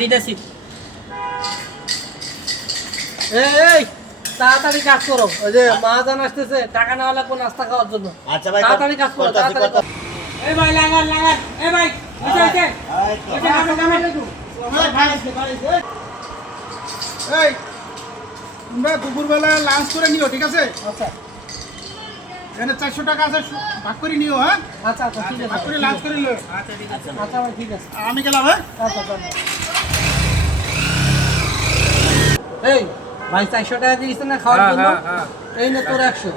দিতেছি। এই তাড়াতাড়ি কাজ করো, ওই যে মহাজন আসতেছে টাকা নেওয়া লাগবে নাস্তা খাওয়ার জন্য। আচ্ছা ভাই, তাড়াতাড়ি কাজ করো, তাড়াতাড়ি করো। এই ভাই লাগান লাগান, এই ভাই বুঝতে পারছেন? এই তোমরা দুপুরবেলা লাঞ্চ করে নিও, ঠিক আছে? আচ্ছা এখানে 400 টাকা আছে, ভাগ করে নিও। হ্যাঁ, আচ্ছা আচ্ছা ঠিক আছে, ভাগ করে লাঞ্চ করে নিও। আচ্ছা ভাই ঠিক আছে। আমি গেলাম। হ্যাঁ, আচ্ছা চলো। এই ভাই 400 টাকা দিয়েছে না খাওয়ার জন্য? এই নে তোর 100,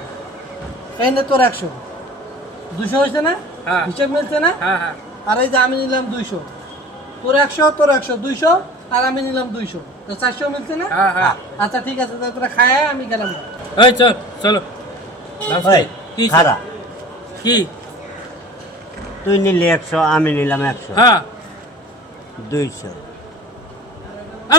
এই নে তোর 100, 200 হয়েছে না? হিসাব মিলছে না? আর এই যে আমি নিলাম 200, তোর 100 তোর 100 200, আর আমি নিলাম 200, তো 400 মিলছে না? আচ্ছা ঠিক আছে, তাহলে তোরা খায় আমি গেলাম। এই চল চলো। ভাই কি খারা, কি? তুই নিলি 100, আমি নিলাম 100, হ্যাঁ 200।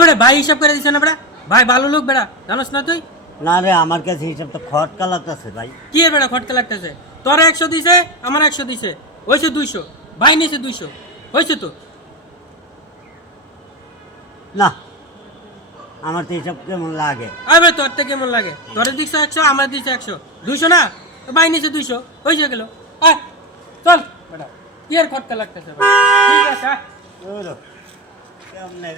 বেটা ভাই হিসাব করে দিছ না বেটা, ভাই ভালো লোক বেটা, জানোস না তুই? না রে, আমার কাছে হিসাব তো খটকা লাগতেছে ভাই। কি বেটা খটকা লাগতেছে? তোর 100 দিছে, আমার 100 দিছে, হয়েছে 200, ভাই নিছে 200, হয়েছে তো। না, আমার তো হিসাব কেমন লাগে। আবে তোর থেকে কেমন লাগে? তোর দিছে 100, আমার দিছে 100, 200 না? ভাই নিছে 200, হয়েছে গেল। আয় চল বেটা, কি আর খটকা লাগতেছে? ঠিক আছে। কেমনে